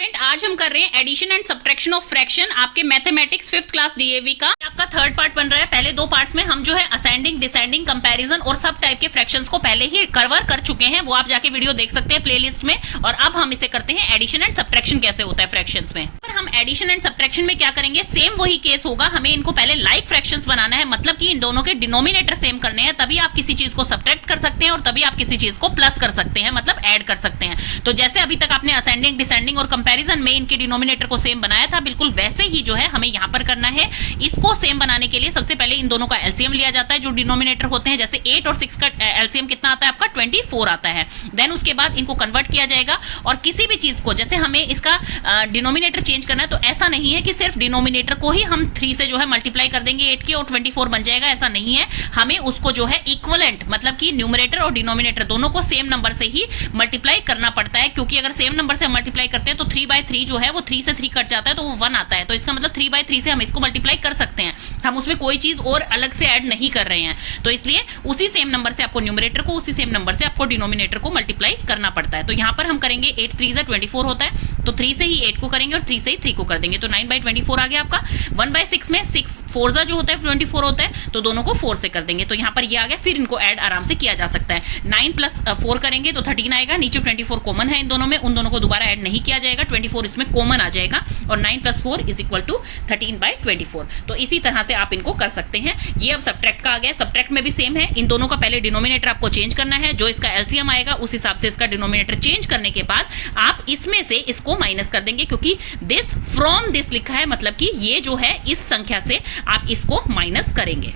Student आज हम कर रहे हैं addition and subtraction of fraction आपके मैथमेटिक्स 5th क्लास डीएवी का आपका थर्ड पार्ट बन रहा है। पहले दो पार्ट्स में हम जो है असेंडिंग डिसेंडिंग कंपैरिजन और सब टाइप के फ्रैक्शंस को पहले ही कवर कर चुके हैं, वो आप जाके वीडियो देख सकते हैं प्लेलिस्ट में। और अब हम इसे करते हैं एडिशन एंड सब्ट्रैक्शन कैसे होता है फ्रैक्शंस में। पर हम एडिशन एंड सब्ट्रैक्शन में क्या करेंगे, सेम वही केस होगा। हमें इनको पहले लाइक फ्रैक्शंस बनाना है, मतलब कि इन दोनों के डिनोमिनेटर सेम करने हैं, तभी आप किसी चीज को सब्ट्रैक्ट कर सकते हैं और तभी आप किसी चीज को प्लस कर सकते हैं, मतलब ऐड कर सकते हैं। तो जैसे अभी तक आपने असेंडिंग डिसेंडिंग और कंपैरिजन में इनके डिनोमिनेटर को सेम बनाया था, बिल्कुल वैसे ही जो है हमें यहाँ पर करना है। इसको सेम बनाने के लिए सबसे पहले इन दोनों का एलसीएम लिया जाता है जो डिनोमिनेटर होते हैं। जैसे 8 और 6 का एलसीएम कितना आता है आपका 24 आता है। देन उसके बाद इनको कन्वर्ट किया जाएगा और किसी भी चीज को, जैसे हमें इसका डिनोमिनेटर चेंज करना है, तो ऐसा नहीं है कि सिर्फ डिनोमिनेटर को ही हम 3 से जो है मल्टीप्लाई कर देंगे 8 के और 24 बन जाएगा, ऐसा नहीं है। हमें उसको जो है इक्वलेंट, मतलब कि न्यूमरेटर और डिनोमिनेटर दोनों को सेम नंबर से ही मल्टीप्लाई करना पड़ता है, क्योंकि अगर सेम नंबर से मल्टीप्लाई करते हैं तो 3/3 जो है वो 3 से 3 कट जाता है तो वो 1 आता है। तो इसका मतलब 3/3 से हम इसको मल्टीप्लाई कर सकते हैं, हम उसमें कोई चीज और अलग से ऐड नहीं कर रहे हैं। तो इसलिए उसी सेम नंबर से आपको न्यूमरेटर को, उसी सेम नंबर से आपको डिनोमिनेटर को मल्टीप्लाई करना पड़ता है। तो यहाँ पर हम करेंगे 8 3 24 होता है, तो 3 से ही 8 को करेंगे और 3 से ही 3 को कर देंगे, तो 9/24 आ गया आपका। 1/6 में 6 4 जो होता है 24 होता है, तो दोनों को 4 से कर देंगे, तो यहाँ पर ये आ गया। फिर इनको ऐड आराम से किया जा सकता है। 9 + 4 करेंगे तो 13 आएगा, नीचे 24 कॉमन है इन दोनों में, उन दोनों को दोबारा ऐड नहीं किया जाएगा, 24 इसमें कॉमन आ जाएगा और 9 + 4 = 13/24। तो इसी तरह से आप इनको कर सकते हैं। ये अब सब्ट्रैक्ट का आ गया। सब्ट्रैक्ट में भी सेम है, इन दोनों का पहले डिनोमिनेटर आपको चेंज करना है, जो इसका एलसीएम आएगा उस हिसाब से इसका डिनोमिनेटर चेंज करने के बाद आप इसमें से इसको माइनस कर देंगे, क्योंकि दिस फ्रॉम दिस लिखा है, मतलब कि ये जो है इस संख्या से आप इसको माइनस करेंगे।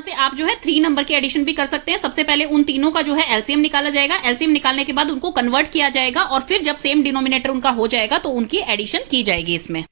से आप जो है 3 नंबर की एडिशन भी कर सकते हैं। सबसे पहले उन तीनों का जो है एलसीएम निकाला जाएगा, एलसीएम निकालने के बाद उनको कन्वर्ट किया जाएगा और फिर जब सेम डिनोमिनेटर उनका हो जाएगा तो उनकी एडिशन की जाएगी इसमें।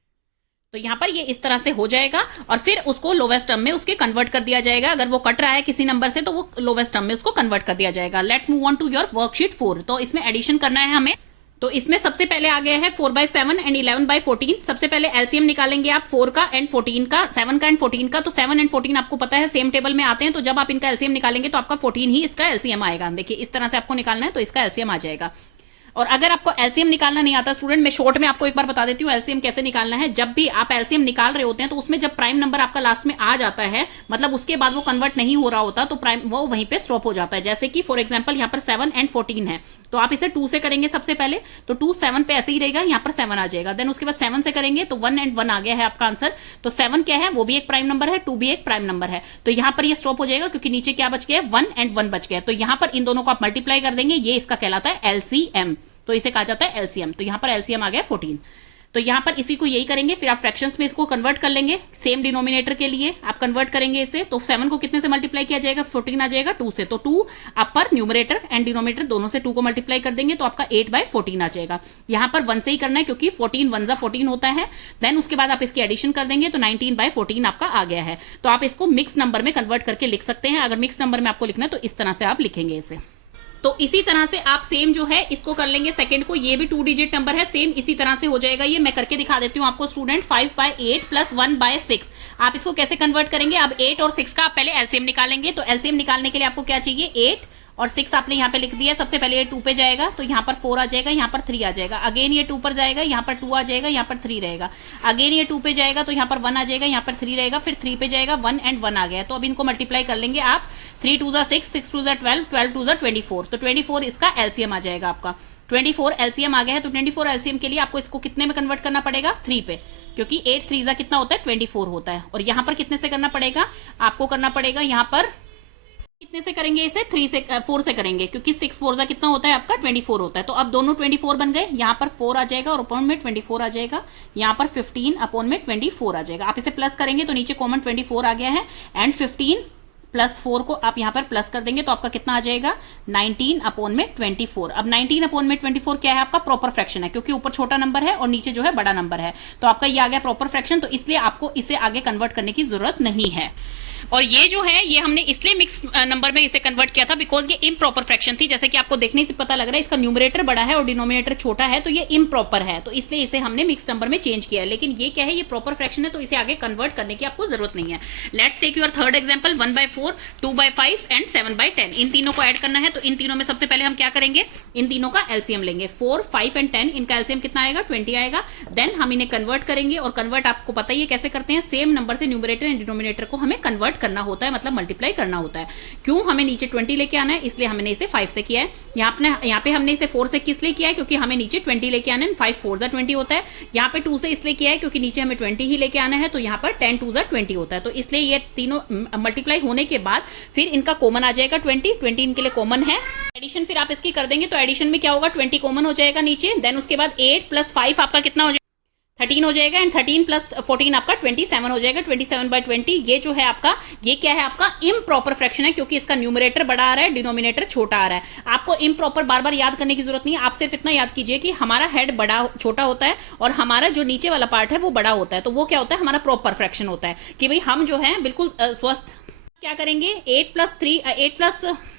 तो यहां पर ये इस तरह से हो जाएगा और फिर उसको लोवेस्ट टर्म में उसके कन्वर्ट कर दिया जाएगा। अगर वो कट रहा है किसी नंबर से तो वो लोवेस्ट टर्म में उसको कन्वर्ट कर दिया जाएगा। Let's move on to your worksheet 4। तो इसमें एडिशन करना है हमें। तो इसमें सबसे पहले आ गया है 4/7 एंड 11/14। सबसे पहले एलसीएम निकालेंगे आप 4 का एंड 14 का, 7 का एंड 14 का। तो 7 एंड 14 आपको पता है सेम टेबल में आते हैं, तो जब आप इनका एलसीएम निकालेंगे तो आपका 14 ही इसका एलसीएम आएगा। देखिए इस तरह से आपको निकालना है तो इसका एलसीएम आ जाएगा। और अगर आपको एलसीएम निकालना नहीं आता स्टूडेंट, मैं शॉर्ट में आपको एक बार बता देती हूँ एलसीएम कैसे निकालना है। जब भी आप एलसीएम निकाल रहे होते हैं तो उसमें जब प्राइम नंबर आपका लास्ट में आ जाता है, मतलब उसके बाद वो कन्वर्ट नहीं हो रहा होता, तो प्राइम वो वहीं पे स्टॉप हो जाता है। जैसे कि फॉर एग्जांपल यहाँ पर 7 एंड 14 है, तो आप इसे 2 से करेंगे सबसे पहले, तो 2 7 पे ऐसे ही रहेगा, यहाँ पर 7 आ जाएगा। देन उसके बाद 7 से करेंगे तो 1 एंड 1 आ गया है आपका आंसर। तो 7 क्या है, वो भी एक प्राइम नंबर है, 2 भी एक प्राइम नंबर है, तो यहाँ पर ये स्टॉप हो जाएगा क्योंकि नीचे क्या बच गया, 1 एंड 1 बच गया। तो यहाँ पर इन दोनों को आप मल्टीप्लाई कर देंगे, ये इसका कहलाता है एलसीएम, तो इसे कहा जाता है एलसीएम। तो यहाँ पर एलसीएम आ गया 14। तो यहाँ पर इसी को यही करेंगे, फिर आप फ्रैक्शंस में इसको कन्वर्ट कर लेंगे। सेम डिनोमिनेटर के लिए आप कन्वर्ट करेंगे इसे, तो 7 को कितने से मल्टीप्लाई किया जाएगा, 14 आ जाएगा 2 से। तो 2 अपर न्यूमरेटर एंड डिनोमिनेटर दोनों से 2 को मल्टीप्लाई कर देंगे तो आपका 8/14 आ जाएगा। यहाँ पर 1 से ही करना है क्योंकि 14 1 14 होता है। देन उसके बाद आप इसकी एडिशन कर देंगे तो 19/14 आपका आ गया है। तो आप इसको मिक्स नंबर में कन्वर्ट करके लिख सकते हैं। अगर मिक्स नंबर में आपको लिखना है तो इस तरह से आप लिखेंगे इसे। तो इसी तरह से आप सेम जो है इसको कर लेंगे सेकंड को, ये भी 2 डिजिट नंबर है, सेम इसी तरह से हो जाएगा। ये मैं करके दिखा देती हूँ आपको स्टूडेंट। 5/8 + 1/6 आप इसको कैसे कन्वर्ट करेंगे। अब 8 और 6 का आप पहले एलसीएम निकालेंगे, तो एलसीएम निकालने के लिए आपको क्या चाहिए, 8 और 6 आपने यहाँ पे लिख दिया। सबसे पहले ये 2 पे जाएगा तो यहाँ पर 4 आ जाएगा, यहाँ पर 3 आ जाएगा। अगेन ये 2 पर जाएगा, यहाँ पर 2 आ जाएगा, यहाँ पर 3 रहेगा। अगेन ये 2 पे जाएगा तो यहाँ पर 1 आ जाएगा, यहाँ पर 3 रहेगा। फिर 3 पे जाएगा, 1 एंड 1 आ गया। तो अब इनको मल्टीप्लाई कर लेंगे आप। 3 2 6, 6 2 12, 12 2 24। तो 24 इसका एलसीएम आ जाएगा आपका। 24 एलसीएम आ गया है, तो 24 एलसीएम के लिए आपको इसको कितने में कन्वर्ट करना पड़ेगा, 3 पे, क्योंकि 8 3 कितना होता है, 24 होता है। और यहाँ पर कितने से करना पड़ेगा, आपको करना पड़ेगा यहाँ पर कितने से करेंगे इसे, 4 से करेंगे, क्योंकि 6 4 कितना होता है आपका, 24 होता है। तो अब दोनों 24 बन गए, यहाँ पर 4 आ जाएगा और अपॉन में 24 आ जाएगा, यहाँ पर 15 अपॉन में 24 आ जाएगा। आप इसे प्लस करेंगे तो नीचे कॉमन 24 आ गया है, एंड 15 + 4 को आप यहाँ पर प्लस कर देंगे तो आपका कितना आ जाएगा, 19 अपॉन में 24। अब 19 अपॉन में 24 क्या है आपका, प्रॉपर फ्रैक्शन है, क्योंकि ऊपर छोटा नंबर है और नीचे जो है बड़ा नंबर है, तो आपका ये आ गया प्रॉपर फ्रैक्शन। तो इसलिए आपको इसे आगे कन्वर्ट करने की जरूरत नहीं है। और ये जो है ये हमने इसलिए मिक्स नंबर में इसे कन्वर्ट किया था बिकॉज ये इम्प्रॉपर फ्रैक्शन थी। जैसे कि आपको देखने से पता लग रहा है इसका न्यूमरेटर बड़ा है और डिनोमिनेटर छोटा है, तो ये इम्प्रॉपर है, तो इसलिए इसे हमने मिक्स नंबर में चेंज किया है। लेकिन ये क्या है, ये प्रॉपर फ्रैक्शन है, तो इसे आगे कन्वर्ट करने की आपको जरूरत नहीं है। Let's take your third example 1/4, 2/5 and 7/10। इन तीनों को ऐड करना है, तो इन तीनों में सबसे पहले हम क्या करेंगे, इन तीनों का एलसीएम लेंगे। 4, 5 एंड 10, इनका एलसीएम कितना आएगा, 20 आएगा। देन हम इन्हें कन्वर्ट करेंगे, और कन्वर्ट आपको पता ही है कैसे करते हैं, सेम नंबर से न्यूमरेटर एंड डिनोमिनेटर को हमें कन्वर्ट करना होता है, मतलब मल्टीप्लाई करना होता है। क्यों, हमें नीचे 20 लेके आना है, इसलिए हमने इसे 5 से किया है। यहाँ पे हमने इसे 4 से किस लिए किया है, क्योंकि हमें नीचे 20 लेके आना है, 5 4 20 होता है। यहाँ पे 2 से इसलिए किया है क्योंकि नीचे हमें 20 ही लेके आना है, तो यहाँ पर 10 2 20 होता है। तो इसलिए ये तीनों मल्टीप्लाई होने के बाद फिर इनका कॉमन आ जाएगा 20 इनके लिए कॉमन है। एडिशन फिर आप इसकी कर देंगे, तो एडिशन में क्या होगा, 20 कॉमन हो जाएगा नीचे। देन उसके बाद 8 + 5 आपका कितना हो जाएगा, 13 हो जाएगा। एंड 13 + 14 आपका 27 हो जाएगा। 27/20 ये जो है आपका, ये क्या है, आपका इम्प्रॉपर फ्रैक्शन है, क्योंकि इसका न्यूमरेटर बड़ा आ रहा है, डिनोमिनेटर छोटा आ रहा है। आपको इम्प्रॉपर बार बार याद करने की जरूरत नहीं है, आप सिर्फ इतना याद कीजिए कि हमारा हेड बड़ा छोटा होता है और हमारा जो नीचे वाला पार्ट है वो बड़ा होता है। तो वो क्या होता है, हमारा प्रॉपर फ्रैक्शन होता है कि भाई हम जो है बिल्कुल स्वस्थ। क्या करेंगे, 8 +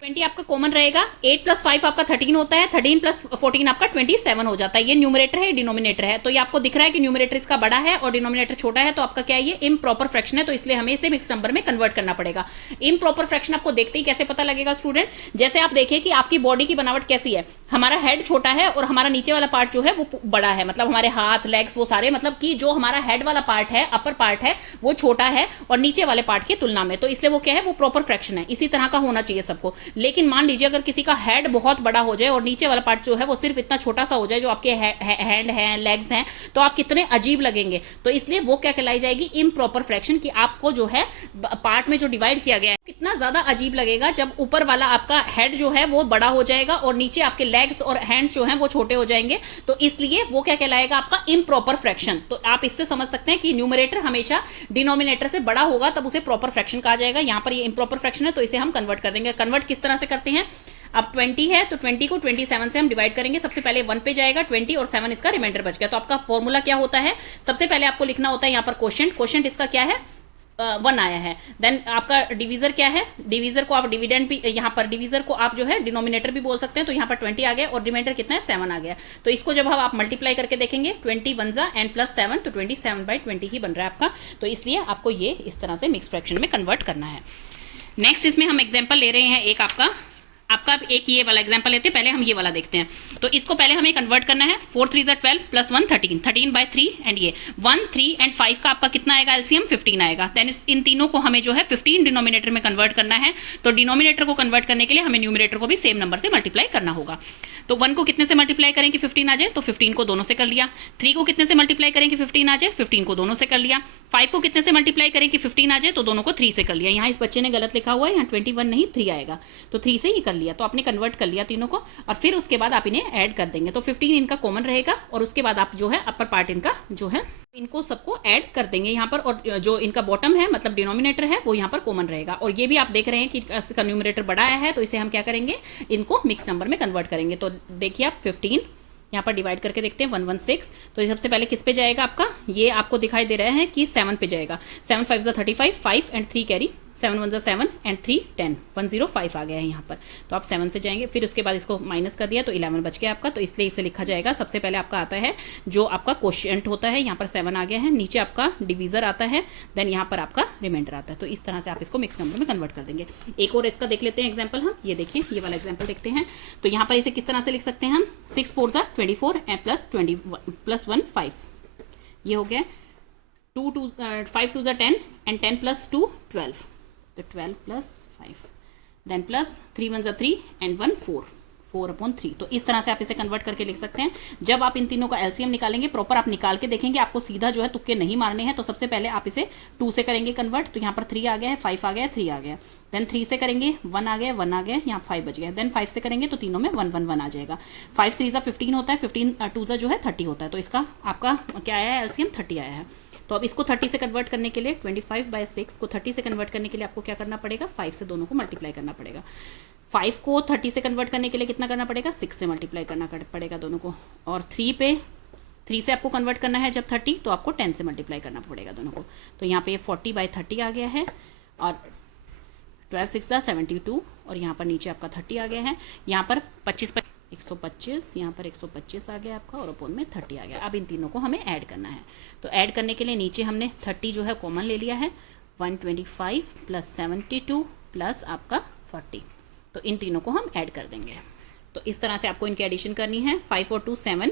20 आपका कॉमन रहेगा। 8 + 5 आपका 13 होता है। 13 + 14 आपका 27 हो जाता है। ये न्यूमरेटर है, डिनोमिनेटर है, तो ये आपको दिख रहा है कि न्यूमरेटर इसका बड़ा है और डिनोमिनेटर छोटा है, तो आपका क्या है, ये इम्प्रॉपर फ्रैक्शन है, तो इसलिए हमें इसे मिक्स नंबर में कन्वर्ट करना पड़ेगा। इम्प्रॉपर फ्रैक्शन आपको देखते ही कैसे पता लगेगा स्टूडेंट, जैसे आप देखिए कि आपकी बॉडी की बनावट कैसी है, हमारा हेड छोटा है और हमारा नीचे वाला पार्ट जो है वो बड़ा है, मतलब हमारे हाथ लेग्स वो सारे, मतलब कि जो हमारा हेड वाला पार्ट है, अपर पार्ट है, वो छोटा है और नीचे वाले पार्ट की तुलना में, तो इसलिए वो क्या है, वो प्रॉपर फ्रैक्शन है। इसी तरह का होना चाहिए सबको। लेकिन मान लीजिए अगर किसी का हेड बहुत बड़ा हो जाए और नीचे वाला पार्ट जो है वो सिर्फ इतना छोटा सा हो जाए, जो आपके हैंड है, लेग्स हैं, तो आप कितने अजीब लगेंगे। तो इसलिए वो क्या कहलाई जाएगी, इम्प्रॉपर फ्रैक्शन, कि आपको जो है पार्ट में जो डिवाइड किया गया है कितना ज्यादा अजीब लगेगा जब ऊपर वाला आपका हेड जो है वो बड़ा हो जाएगा और नीचे आपके लेग्स और हैंड जो है वो छोटे हो जाएंगे। तो इसलिए वो क्या कहलाएगा, आपका इम्प्रॉपर फ्रैक्शन। तो आप इससे समझ सकते हैं कि न्यूमरेटर हमेशा डिनोमिनेटर से बड़ा होगा, तब उसे प्रॉपर फ्रैक्शन कहा जाएगा। यहां पर ये इम्प्रॉपर फ्रैक्शन है, तो इसे हम कन्वर्ट कर देंगे। कन्वर्ट किस तरह से करते हैं, अब 20 है तो 20 को 27 से हम डिवाइड करेंगे। सबसे पहले 1 पे जाएगा 20 और 7 इसका रिमाइंडर बच गया। तो आपका फॉर्मूला क्या होता है, सबसे पहले आपको लिखना होता है यहाँ पर क्वोशिएंट इसका क्या है, 1 आया है। देन आपका डिवीजर क्या है, डिवीजर को आप डिविडेंड भी, यहाँ पर डिवीजर को आप जो है डिनोमिनेटर भी बोल सकते हैं। तो यहाँ पर 20 आ गया और रिमाइंडर कितना है, 7 आ गया। तो इसको जब आप मल्टीप्लाई करके देखेंगे 20 1 एंड +7, तो 27/20 ही बन रहा है आपका। तो इसलिए आपको ये इस तरह से मिक्स फ्रैक्शन में कन्वर्ट करना है। नेक्स्ट इसमें हम एग्जांपल ले रहे हैं, एक आपका एक ये वाला एग्जांपल लेते हैं। पहले हम ये वाला देखते हैं। तो इसको पहले हमें कन्वर्ट करना है। 4 3 12 + 1 13, 13/3 एंड ये 1 3 एंड 5 का आपका कितना आएगा, एलसीएम 15 आएगा। देन इन तीनों को हमें जो है 15 डिनोमिनेटर में कन्वर्ट करना है। तो डिनोमिनेटर को कन्वर्ट करने के लिए हमें न्यूमरेटर को भी सेम नंबर से मल्टीप्लाई करना होगा। तो 1 को कितने से मल्टीप्लाई करें कि 15 आ जाए, तो 15 को दोनों से कर लिया। 3 को कितने से मल्टीप्लाई करें कि 15 आ जाए, 15 को दोनों से कर लिया। 5 को कितने से मल्टीप्लाई करें कि 15 आ जाए, तो दोनों को 3 से कर लिया। यहाँ इस बच्चे ने गलत लिखा हुआ है, यहाँ 21 नहीं 3 आएगा, तो 3 से ही कर लिया। तो आपने कन्वर्ट कर लिया तीनों को, और फिर उसके बाद आप इन्हें ऐड कर देंगे। तो 15 इनका कॉमन रहेगा, और उसके बाद आप जो है अपर पार्ट इनका जो है इनको सबको ऐड कर देंगे यहाँ पर, और जो इनका बॉटम है मतलब डिनोमिनेटर है वो यहाँ पर कॉमन रहेगा। और ये भी आप देख रहे हैं कि इसका न्यूमरेटर बड़ा आया है, तो इसे हम क्या करेंगे, इनको मिक्स नंबर में कन्वर्ट करेंगे। तो देखिए आप 15 यहाँ पर डिवाइड करके देखते हैं 116। तो सबसे पहले किस पे जाएगा आपका, ये आपको दिखाई दे रहा है कि 7 पे जाएगा। 7 5 35, 5 एंड 3 कैरी, 7 1 7 एंड 3 10, 105 आ गया है यहाँ पर। तो आप 7 से जाएंगे, फिर उसके बाद इसको माइनस कर दिया तो 11 बच गया आपका। तो इसलिए इसे लिखा जाएगा, सबसे पहले आपका आता है जो आपका क्वोशिएंट होता है, यहाँ पर 7 आ गया है, नीचे आपका डिवीजर आता है, देन यहाँ पर आपका रिमाइंडर आता है। तो इस तरह से आप इसको मिक्स नंबर में कन्वर्ट कर देंगे। एक और इसका देख लेते हैं एग्जाम्पल हम, ये देखिए ये वाला एग्जाम्पल देखते हैं। तो यहाँ पर इसे किस तरह से लिख सकते हैं हम, 6 4 24 एंड +1 5, ये हो गया। 5 2 10 एंड 10 + 2 12, तो 12 + 5, देन प्लस 3 1 3 एंड 1 4, 4/3। तो इस तरह से आप इसे कन्वर्ट करके लिख सकते हैं। जब आप इन तीनों का एलसीएम निकालेंगे, प्रॉपर आप निकाल के देखेंगे, आपको सीधा जो है तुक्के नहीं मारने हैं। तो सबसे पहले आप इसे 2 से करेंगे कन्वर्ट, तो यहाँ पर 3 आ गया है, 5 आ गया, 3 आ गया। देन 3 से करेंगे 1 आ गया, 1 आ गया, यहाँ 5 बच गया। देन 5 से करेंगे तो तीनों में 1 1 1 आ जाएगा। 5 3 15 होता है, 15 2 जो है 30 होता है। तो इसका आपका क्या आया है, एलसीएम 30 आया है। तो अब इसको 30 से कन्वर्ट करने के लिए 25/6 को 30 से कन्वर्ट करने के लिए आपको क्या करना पड़ेगा, 5 से दोनों को मल्टीप्लाई करना पड़ेगा। 5 को 30 से कन्वर्ट करने के लिए कितना करना पड़ेगा, 6 से मल्टीप्लाई करना पड़ेगा दोनों को। और 3 से आपको कन्वर्ट करना है जब 30, तो आपको 10 से मल्टीप्लाई करना पड़ेगा दोनों को। तो यहाँ पे 40/30 आ गया है, और 12 6 72 और यहाँ पर नीचे आपका 30 आ गया है। यहाँ पर 25 125, यहाँ पर 125 आ गया आपका और अपॉन में 30 आ गया। अब इन तीनों को हमें ऐड करना है, तो ऐड करने के लिए नीचे हमने 30 जो है कॉमन ले लिया है, 125 प्लस 72 प्लस आपका 40, तो इन तीनों को हम ऐड कर देंगे। तो इस तरह से आपको इनकी एडिशन करनी है। 5 और 2 7,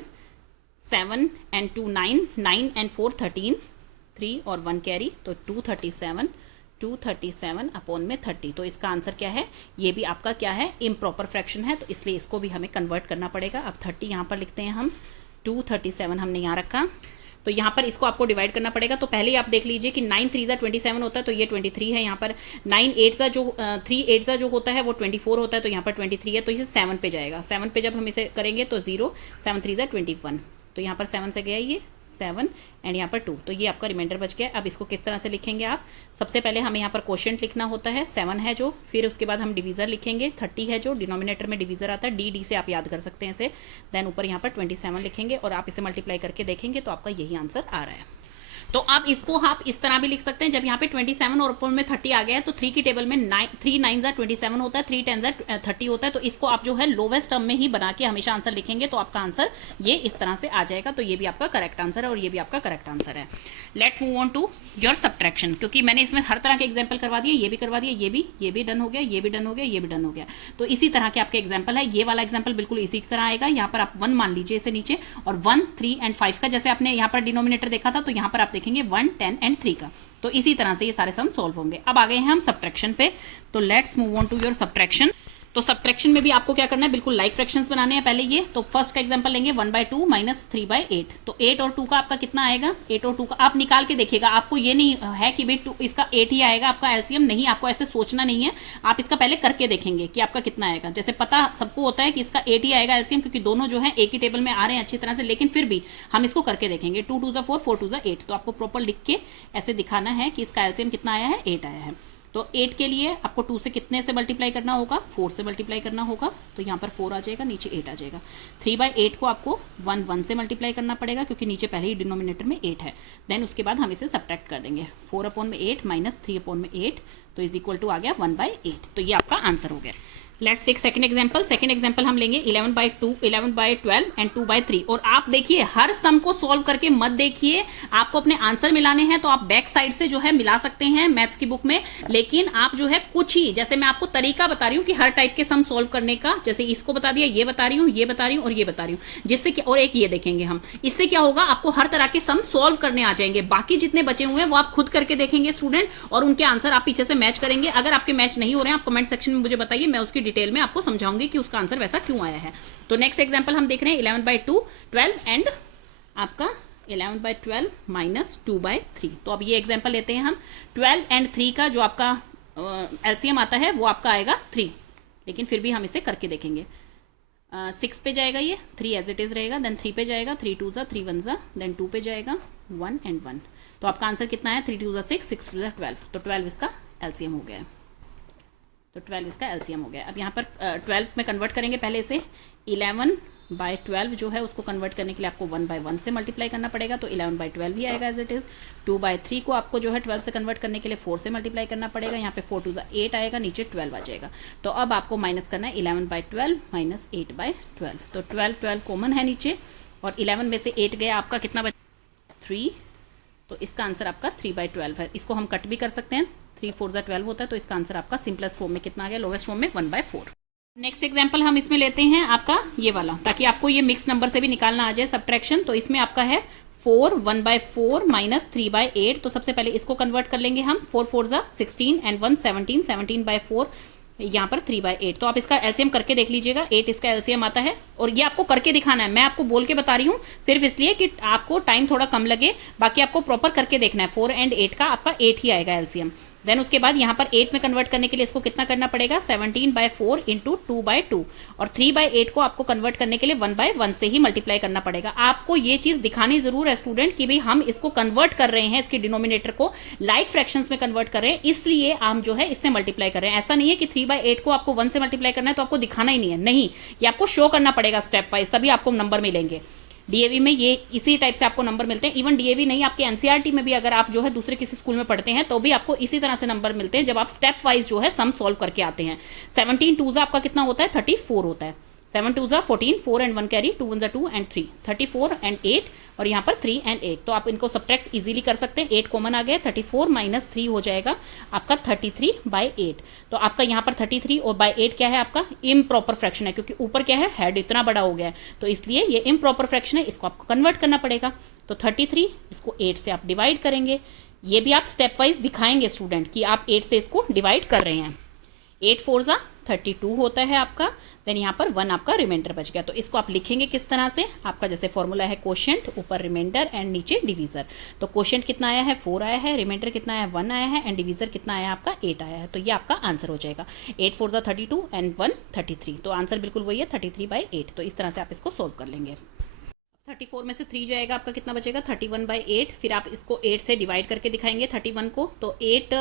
7 and 2 9, 9 and 4 13, 3 और 1 कैरी, तो 237 अपॉन में 30। तो इसका आंसर क्या है, ये भी आपका क्या है, इम्प्रॉपर फ्रैक्शन है, तो इसलिए इसको भी हमें कन्वर्ट करना पड़ेगा। अब 30 यहाँ पर लिखते हैं हम, 237 हमने यहाँ रखा, तो यहाँ पर इसको आपको डिवाइड करना पड़ेगा। तो पहले ही आप देख लीजिए कि 9 3 27 होता है, तो ये 23 है। यहाँ पर 9 8 जो 3 8 जो होता है वो 24 होता है, तो यहाँ पर 23 है, तो इसे 7 पे जाएगा। 7 पे जब हम इसे करेंगे तो 0 7 3 21, तो यहाँ पर 7 से गया ये 7 एंड यहाँ पर 2, तो ये आपका रिमाइंडर बच गया। अब इसको किस तरह से लिखेंगे आप, सबसे पहले हमें यहाँ पर क्वोशिएंट लिखना होता है, 7 है जो, फिर उसके बाद हम डिवीजर लिखेंगे, 30 है जो डिनोमिनेटर में डिवीजर आता है, डी से आप याद कर सकते हैं इसे, देन ऊपर यहाँ पर 27 लिखेंगे और आप इसे मल्टीप्लाई करके देखेंगे तो आपका यही आंसर आ रहा है। तो अब इसको आप इस तरह भी लिख सकते हैं, जब यहाँ पे 27 और ऊपर में 30 आ गया है तो 3 की टेबल में 3 9 27 होता है, 3 10 30 होता है, तो इसको आप जो है लोवेस्ट टर्म में ही बना के हमेशा आंसर लिखेंगे, तो आपका आंसर ये इस तरह से आ जाएगा। तो ये भी आपका करेक्ट आंसर है और ये भी आपका करेक्ट आंसर है। Let's move on to your subtraction, क्योंकि मैंने इसमें हर तरह के एग्जाम्पल करवा दिए, ये भी करवा दिया, ये भी डन हो गया, ये भी डन हो गया, ये भी डन हो गया। तो इसी तरह के आपके एग्जाम्पल है, ये वाला एग्जाम्पल बिल्कुल इसी तरह आएगा। यहाँ पर आप 1 मान लीजिए इसे नीचे, और 1 3 एंड 5 का जैसे आपने यहाँ पर डिनोमिनेटर देखा था, तो यहाँ पर आप देखेंगे 1 10 एंड 3 का, तो इसी तरह से ये सारे सम सॉल्व होंगे। अब आ गए हैं हम सब्ट्रैक्शन पे, तो let's move on to your subtraction. तो सब्ट्रैक्शन में भी आपको क्या करना है, बिल्कुल लाइक फ्रैक्शंस बनाने हैं पहले ये। तो फर्स्ट का एग्जांपल लेंगे 1/2 माइनस 3/8, तो 8 और 2 का आपका कितना आएगा, 8 और 2 का आप निकाल के देखिएगा। आपको ये नहीं है कि भाई इसका 8 ही आएगा आपका एलसीएम, नहीं, आपको ऐसे सोचना नहीं है, आप इसका पहले करके देखेंगे कि आपका कितना आएगा। जैसे पता सबको होता है कि इसका 8 ही आएगा एलसीएम, क्योंकि दोनों जो है एक ही टेबल में आ रहे हैं अच्छी तरह से, लेकिन फिर भी हम इसको करके देखेंगे। 2 2 4 4 2 8, तो आपको प्रॉपर लिख के ऐसे दिखाना है कि इसका एलसीएम कितना आया है, 8 आया है। तो 8 के लिए आपको 2 से कितने से मल्टीप्लाई करना होगा, 4 से मल्टीप्लाई करना होगा, तो यहाँ पर 4 आ जाएगा, नीचे 8 आ जाएगा। 3/8 को आपको 1 से मल्टीप्लाई करना पड़ेगा, क्योंकि नीचे पहले ही डिनोमिनेटर में 8 है। देन उसके बाद हम इसे सब्ट्रैक्ट कर देंगे, 4/8 माइनस 3/8, तो इज इक्वल टू आ गया 1/8, तो ये आपका आंसर हो गया। Let's take second example. Second example हम लेंगे 11/2, 11/12 एंड 2/3। और आप देखिए हर सम को सॉल्व करके मत देखिए, आपको अपने आंसर मिलाने हैं तो आप बैक साइड से जो है मिला सकते हैं मैथ्स की बुक में, लेकिन आप जो है कुछ ही, जैसे मैं आपको तरीका बता रही हूँ कि हर टाइप के सम सॉल्व करने का, जैसे इसको बता दिया, ये बता रही हूँ, ये बता रही हूँ और ये बता रही हूँ, जिससे कि, और एक ये देखेंगे हम, इससे क्या होगा, आपको हर तरह के सम सॉल्व करने आ जाएंगे। बाकी जितने बचे हुए हैं वो आप खुद करके देखेंगे स्टूडेंट, और उनके आंसर आप पीछे से मैच करेंगे। अगर आपके मैच नहीं हो रहे हैं, आप कमेंट सेक्शन में मुझे बताइए, मैं उसकी डिटेल में आपको समझाऊंगी कि उसका आंसर वैसा क्यों आया है। तो नेक्स्ट एग्जांपल हम देख रहे हैं 11/2, 12 एंड आपका 11/12 माइनस 2/3। तो अब ये एग्जांपल लेते हैं हम। 12 एंड 3 का जो आपका एलसीएम आता है वो आपका आएगा 3, लेकिन फिर भी हम इसे करके देखेंगे। 6 पे जाएगा, ये 3 एज इट इज रहेगा, देन 3 पे जाएगा, 3 2 3 1, देन 2 पे जाएगा 1 एंड 1। तो आपका आंसर कितना है, 3 2 6, 6 2 12, तो 12 इसका एलसीएम हो गया है। तो 12 इसका एलसीएम हो गया। अब यहाँ पर 12 में कन्वर्ट करेंगे पहले से, 11/12 जो है उसको कन्वर्ट करने के लिए आपको 1/1 से मल्टीप्लाई करना पड़ेगा, तो 11/12 ही आएगा एज इट इज। 2/3 को आपको जो है 12 से कन्वर्ट करने के लिए 4 से मल्टीप्लाई करना पड़ेगा, यहाँ पे 4 2 8 आएगा, नीचे 12 आ जाएगा। तो अब आपको माइनस करना है 11/12 माइनस 8/12, तो 12 कॉमन है नीचे, और 11 में से 8 गया, आपका कितना बचा, 3, तो इसका आंसर आपका 3/12 है। इसको हम कट भी कर सकते हैं, 3 4 12 होता है, तो इसका आंसर आपका सिंपलेस्ट फॉर्म में कितना आ गया, लोवेस्ट फॉर्म में 1/4। नेक्स्ट एग्जांपल हम इसमें लेते हैं आपका ये वाला, ताकि आपको ये मिक्स नंबर से भी निकालना आ जाए सब्ट्रैक्शन। तो इसमें आपका है 4 1/4 माइनस 3/8, तो सबसे पहले इसको कन्वर्ट कर लेंगे हम, 4 4 16 एंड 1 17, 17/4, यहाँ पर 3/8। तो आप इसका एलसीएम करके देख लीजिएगा, 8 इसका एलसीएम आता है, और ये आपको करके दिखाना है, मैं आपको बोल के बता रही हूँ सिर्फ इसलिए कि आपको टाइम थोड़ा कम लगे, बाकी आपको प्रॉपर करके देखना है। 4 एंड 8 का आपका 8 ही आएगा एलसीएम। देन उसके बाद यहाँ पर 8 में कन्वर्ट करने के लिए इसको कितना करना पड़ेगा, 17/4 इंटू 2/2, और 3/8 को आपको कन्वर्ट करने के लिए 1/1 से ही मल्टीप्लाई करना पड़ेगा। आपको ये चीज दिखानी जरूर है स्टूडेंट कि भाई हम इसको कन्वर्ट कर रहे हैं, इसके डिनोमिनेटर को लाइक फ्रैक्शंस में कन्वर्ट कर रहे हैं, इसलिए हम जो है इससे मल्टीप्लाई कर रहे हैं। ऐसा नहीं है कि 3/8 को आपको 1 से मल्टीप्लाई करना है तो आपको दिखाना ही नहीं है, नहीं, ये आपको शो करना पड़ेगा स्टेप वाइज, तभी आपको नंबर मिलेंगे। डीएवी में ये इसी टाइप से आपको नंबर मिलते हैं। इवन डीएवी नहीं, आपके एनसीईआरटी में भी अगर आप जो है दूसरे किसी स्कूल में पढ़ते हैं तो भी आपको इसी तरह से नंबर मिलते हैं जब आप स्टेप वाइज जो है सम सॉल्व करके आते हैं। 17 2 आपका कितना होता है, 34 होता है। 7 2 14, 4 एंड 1 कैरी, 2 1 2 एंड 3, 34 एंड 8, और यहाँ पर 3 एंड 8। तो आप इनको सब्ट्रैक्ट इजीली कर सकते हैं। 8 कॉमन आ गया, 34 माइनस 3 हो जाएगा आपका 33/8। तो आपका यहाँ पर 33 और बाय 8 क्या है, आपका इम्प्रॉपर फ्रैक्शन है, क्योंकि ऊपर क्या है, हेड इतना बड़ा हो गया है, तो इसलिए ये इम्प्रॉपर फ्रैक्शन है, इसको आपको कन्वर्ट करना पड़ेगा। तो 33 इसको 8 से आप डिवाइड करेंगे। ये भी आप स्टेप वाइज दिखाएंगे स्टूडेंट कि आप 8 से इसको डिवाइड कर रहे हैं। 8 4 32 होता है आपका। देन यहाँ पर 1 आपका रिमाइंडर बच गया। तो इसको आप लिखेंगे किस तरह से, आपका जैसे फॉर्मूला है कोशेंट, ऊपर रिमाइंडर एंड नीचे डिवीजर। तो कोशेंट कितना आया है, 4 आया है, रिमाइंडर कितना आया है, 1 आया है, एंड डिवीजर कितना आया है आपका, 8 आया है। तो ये आपका आंसर हो जाएगा। 8 4 32 एंड 1 33। तो आंसर बिल्कुल वही है, 33/8। तो इस तरह से आप इसको सोल्व कर लेंगे। 34 में से 3 जाएगा, आपका कितना बचेगा, 31/8। फिर आप इसको 8 से डिवाइड करके दिखाएंगे 31 को। तो 8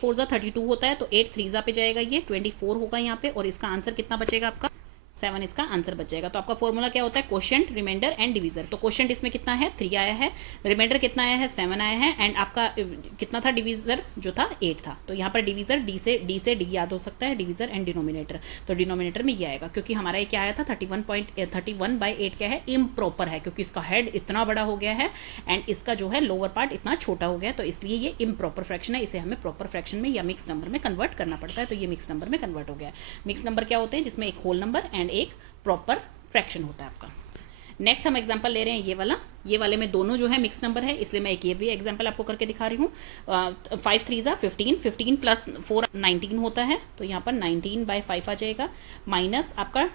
4 32 होता है, तो 8 3 पे जाएगा, ये 24 होगा यहाँ पे, और इसका आंसर कितना बचेगा आपका, 7 इसका आंसर बच जाएगा। तो आपका फॉर्मूला क्या होता है, कोशेंट, रिमाइंडर एंड डिवीजर। तो कोशेंट इसमें कितना है, 3 आया है, रिमाइंडर कितना आया है, 7 आया है, एंड आपका कितना था, डिवीजर जो था 8 था। तो यहाँ पर डिवीजर डी से डी याद हो सकता है, डिवीजर एंड डिनोमिनेटर। तो डिनोमिनेटर में ये आएगा, क्योंकि हमारा ये क्या आया था, 31/8 क्या है, इम्प्रॉपर है, क्योंकि इसका हेड इतना बड़ा हो गया है एंड इसका जो है लोअर पार्ट इतना छोटा हो गया है, तो इसलिए ये इम्प्रॉपर फ्रैक्शन है। इसे हमें प्रॉपर फ्रैक्शन में या मिक्स नंबर में कन्वर्ट करना पड़ता है। तो ये मिक्स नंबर में कन्वर्ट हो गया है। मिक्स नंबर क्या होते हैं, जिसमें एक होल नंबर एंड एक प्रॉपर फ्रैक्शन होता है आपका। नेक्स्ट हम एग्जांपल ले रहे हैं ये वाले में दोनों जो है मिक्स नंबर है, इसलिए मैं एक ये भी एग्जांपल आपको करके दिखा रही हूँ। 5 3 15, 15 प्लस 4 19 होता है। तो यहाँ पर 19/5 आ जाएगा, माइनस आपका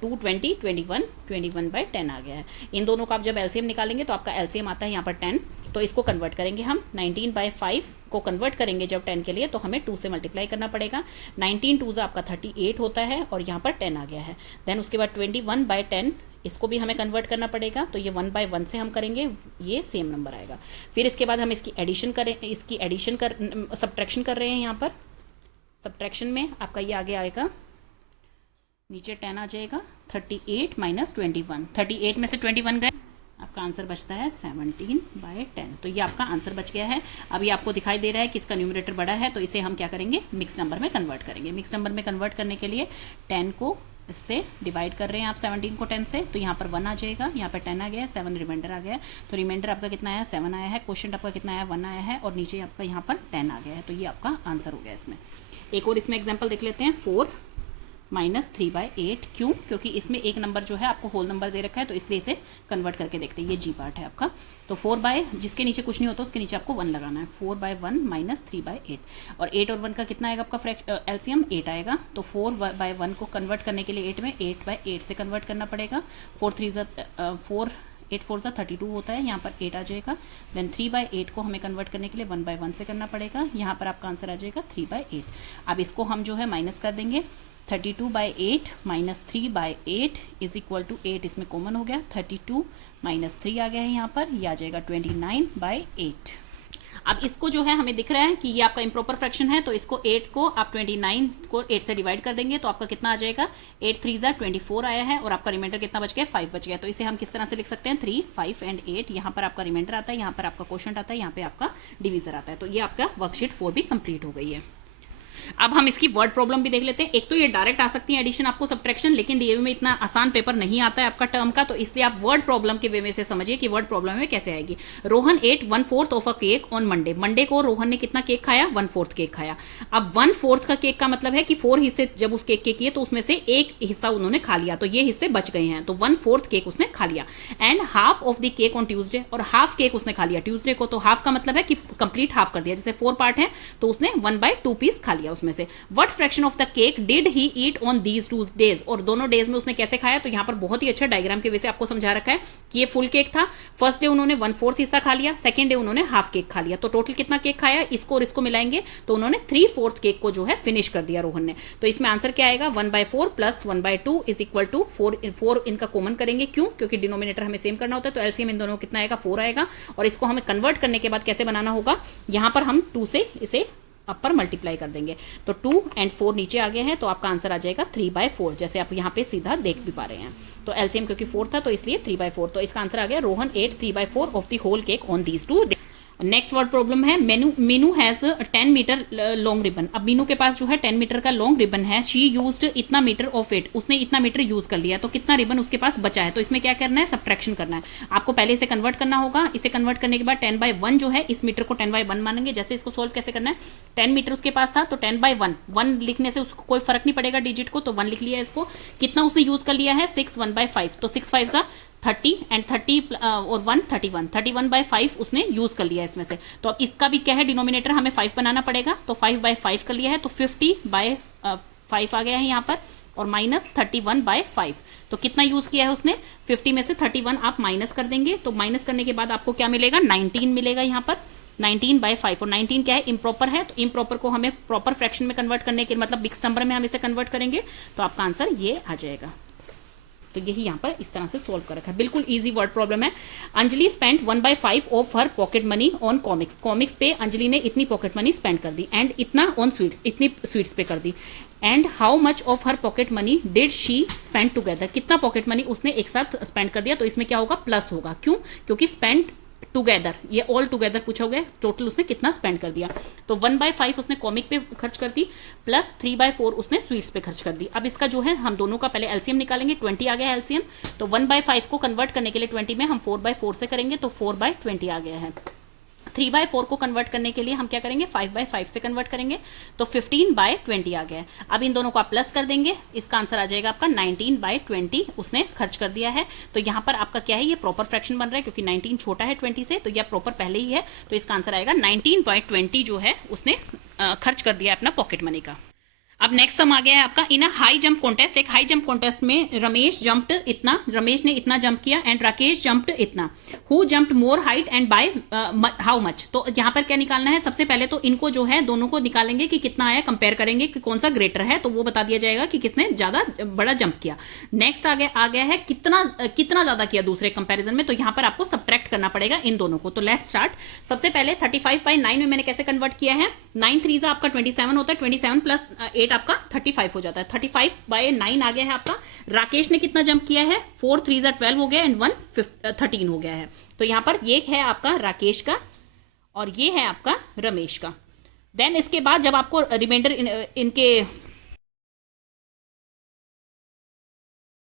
2 20 21, 21/10 आ गया है। इन दोनों का आप जब एलसीएम निकालेंगे तो आपका एलसीएम आता है यहाँ पर 10। तो इसको कन्वर्ट करेंगे हम, 19/5 को कन्वर्ट करेंगे जब 10 के लिए, तो हमें 2 से मल्टीप्लाई करना पड़ेगा। 19 2 आपका 38 होता है, और यहाँ पर 10 आ गया है। देन उसके बाद 21/10, इसको भी हमें कन्वर्ट करना पड़ेगा। तो ये 1/1 से हम करेंगे, ये सेम नंबर आएगा। फिर इसके बाद हम इसकी एडिशन सब्ट्रैक्शन कर रहे हैं। यहाँ पर सब्ट्रैक्शन में आपका ये आगे आएगा, नीचे 10 आ जाएगा, 38 माइनस 21। 38 में से 21 गए, आपका आंसर बचता है 17/10। तो ये आपका आंसर बच गया है। अभी आपको दिखाई दे रहा है कि इसका न्यूमरेटर बड़ा है, तो इसे हम क्या करेंगे, मिक्स नंबर में कन्वर्ट करेंगे। मिक्स नंबर में कन्वर्ट करने के लिए 10 को इससे डिवाइड कर रहे हैं आप, 17 को 10 से, तो यहाँ पर 1 आ जाएगा, यहाँ पर 10 आ गया है, 7 रिमाइंडर आ गया है। तो रिमाइंडर आपका कितना आया, 7 आया है, क्वेश्चन आपका कितना आया, 1 आया है, और नीचे आपका यहाँ पर 10 आ गया है। तो ये आपका आंसर हो गया इसमें। एक और इसमें एग्जाम्पल देख लेते हैं, 4 माइनस 3/8। क्यों, क्योंकि इसमें एक नंबर जो है आपको होल नंबर दे रखा है, तो इसलिए इसे कन्वर्ट करके देखते हैं। ये जी पार्ट है आपका। तो 4 जिसके नीचे कुछ नहीं होता उसके नीचे आपको 1 लगाना है। 4/1 माइनस 3/8, और 8 और 1 का कितना आएगा आपका एलसीएम, 8 आएगा। तो 4/1 को कन्वर्ट करने के लिए 8 में 8/8 से कन्वर्ट करना पड़ेगा। 8 4 32 होता है, यहाँ पर 8 आ जाएगा। देन 3/8 को हमें कन्वर्ट करने के लिए 1/1 से करना पड़ेगा, यहाँ पर आपका आंसर आ जाएगा 3/8। अब इसको हम जो है माइनस कर देंगे, 32/8 माइनस 3/8 इज इक्वल टू 8, इसमें कॉमन हो गया, 32 माइनस 3 आ गया है यहाँ पर, ये आ जाएगा 29/8। अब इसको जो है हमें दिख रहा है कि ये आपका इम्प्रॉपर फ्रैक्शन है, तो इसको 8 को आप 29 को 8 से डिवाइड कर देंगे, तो आपका कितना आ जाएगा, 8 3 24 आया है, और आपका रिमाइंडर कितना बच गया, 5 बच गया। तो इसे हम किस तरह से लिख सकते हैं, 3 5 एंड 8। यहाँ पर आपका रिमाइंडर आता है, यहाँ पर आपका क्वोशंट आता है, यहाँ पे आपका डिवीजर आता है। तो ये आपका वर्कशीट 4 भी कंप्लीट हो गई है। अब हम इसकी वर्ड प्रॉब्लम भी देख लेते हैं। एक तो ये डायरेक्ट आ सकती है एडिशन आपको सब्ट्रैक्शन, लेकिन डीएवी में इतना आसान पेपर नहीं आता है आपका टर्म का, तो इसलिए आप वर्ड प्रॉब्लम के वे में से समझिए कि वर्ड प्रॉब्लम में कैसे आएगी। Rohan ate 1/4 of a cake on Monday. Monday को रोहन ने कितना केक खाया, 1/4 केक खाया। अब 1/4 का केक का मतलब है कि 4 हिस्से जब उस केक के किए तो उसमें से एक हिस्सा उन्होंने खा लिया, तो ये हिस्से बच गए हैं, तो 1/4 केक उसने खा लिया। And half of the cake on Tuesday, और हाफ केक उसने खा लिया ट्यूजडे को, तो हाफ का मतलब है कि कंप्लीट हाफ कर दिया, जैसे 4 पार्ट है तो उसने 1/2 पीस खा लिया उसमें से। What fraction of the cake did he eat on these 2 days, और दोनों डेज में उसने कैसे खाया, तो यहाँ पर बहुत ही अच्छा डायग्राम के वजह से आपको समझा रखा है कि ये फुल केक था। फर्स्ट डे उन्होंने 1/4 हिस्सा खा लिया, सेकंड डे उन्होंने हाफ केक खा लिया, तो टोटल कितना केक खाया, इसको और इसको मिलाएंगे तो उन्होंने 3/4 केक को जो है फिनिश कर दिया रोहन ने। तो इसमें आंसर क्या आएगा, 1/4 प्लस 1/2 इज इक्वल टू 4 इनका कॉमन करेंगे, क्यों, क्योंकि डिनोमिनेटर हमें सेम करना होता है, तो एलसीएम इन दोनों कितना आएगा, 4 आएगा। और इसको हमें कन्वर्ट करने के बाद कैसे बनाना होगा, यहां पर हम 2 से इसे अपर मल्टीप्लाई कर देंगे तो 2 and 4 नीचे आ गया है, तो आपका आंसर आ जाएगा 3/4, जैसे आप यहाँ पे सीधा देख भी पा रहे हैं। तो एलसीएम क्योंकि 4 था तो इसलिए 3/4, तो इसका आंसर आ गया Rohan ate 3/4 of the whole cake on these two. Next word problem है Meenu has 10 metre long ribbon. अब मीनू के पास जो है 10 मीटर का लॉन्ग रिबन है। शी यूज्ड इतना मीटर ऑफ इट, उसने इतना मीटर यूज कर लिया, तो कितना रिबन उसके पास बचा है। तो इसमें क्या करना है, सब्ट्रैक्शन करना है। आपको पहले इसे कन्वर्ट करना होगा। इसे कन्वर्ट करने के बाद 10/1 जो है, इस मीटर को 10/1 मानेंगे। जैसे इसको सोल्व कैसे करना है, 10 मीटर उसके पास था तो 10/1, 1 लिखने से उसको कोई फर्क नहीं पड़ेगा डिजिट को, तो 1 लिख लिया इसको। कितना उसने यूज कर लिया है, 6 1/5, तो 6 5 30 एंड 30 और 1 31/5 उसने यूज कर लिया इसमें से। तो अब इसका भी क्या है, डिनोमिनेटर हमें 5 बनाना पड़ेगा, तो 5/5 कर लिया है, तो 50/5 आ गया है यहाँ पर, और माइनस 31/5। तो कितना यूज किया है उसने, 50 में से 31 आप माइनस कर देंगे, तो माइनस करने के बाद आपको क्या मिलेगा, 19 मिलेगा यहाँ पर, 19/5। और 19 क्या है, इम्प्रॉपर है, तो इम्प्रॉपर को हमें प्रॉपर फ्रैक्शन में कन्वर्ट करने के, मतलब बिग्स नंबर में हम इसे कन्वर्ट करेंगे, तो आपका आंसर ये आ जाएगा। तो यही यहाँ पर इस तरह से सोल्व कर रखा है, बिल्कुल इजी वर्ड प्रॉब्लम है। Anjali spend 1/5 of her pocket money on comics. Comics पे अंजलि ने इतनी पॉकेट मनी स्पेंड कर दी, एंड इतना ऑन स्वीट्स, इतनी स्वीट्स पे कर दी। And how much of her pocket money did she spend together, कितना पॉकेट मनी उसने एक साथ स्पेंड कर दिया। तो इसमें क्या होगा, प्लस होगा, क्यों, क्योंकि स्पेंड टुगेदर, ये ऑल टुगेदर पूछा हुआ है, टोटल उसने कितना स्पेंड कर दिया। तो 1/5 उसने कॉमिक पे खर्च कर दी, प्लस 3/4 उसने स्वीट्स पे खर्च कर दी। अब इसका जो है हम दोनों का पहले एलसीएम निकालेंगे, 20 आ गया एलसीएम। तो 1/5 को कन्वर्ट करने के लिए 20 में हम 4/4 से करेंगे, तो 4/20 आ गया है। 3/4 को कन्वर्ट करने के लिए हम क्या करेंगे, 5/5 से कन्वर्ट करेंगे, तो 15/20 आ गया है। अब इन दोनों को आप प्लस कर देंगे, इसका आंसर आ जाएगा आपका 19/20 उसने खर्च कर दिया है। तो यहाँ पर आपका क्या है, ये प्रॉपर फ्रैक्शन बन रहा है, क्योंकि 19 छोटा है 20 से, तो यह प्रॉपर पहले ही है, तो इसका आंसर आएगा 19/20 जो है उसने खर्च कर दिया अपना पॉकेट मनी का। अब नेक्स्ट सम आ गया है आपका, इन अ हाई जंप कॉन्टेस्ट। एक हाई जंप कॉन्टेस्ट में रमेश जंप्ड इतना, रमेश ने इतना जंप किया, एंड राकेश जंप्ड इतना। Who jumped more height and by how much. तो यहाँ पर क्या निकालना है, सबसे पहले तो इनको जो है दोनों को निकालेंगे कि कितना आया, कंपेयर करेंगे कि कौन सा ग्रेटर है, तो वो बता दिया जाएगा कि किसने ज्यादा बड़ा जंप किया। नेक्स्ट आ गया है कितना ज्यादा किया दूसरे कंपेरिजन में, तो यहाँ पर आपको सब्ट्रैक्ट करना पड़ेगा इन दोनों को। तो लेट्स स्टार्ट। सबसे पहले 35/9 में मैंने कैसे कन्वर्ट किया है, 9 3 आपका 27 होता है, 27 प्लस 8 आपका 35 हो जाता है। 35/9 आ गया है आपका। राकेश ने कितना जंप किया है, 4 3 12 हो गया, एंड 1 13 हो गया है। तो यहां पर ये है आपका राकेश का, और ये है आपका रमेश का। देन इसके बाद जब आपको रिमाइंडर इनके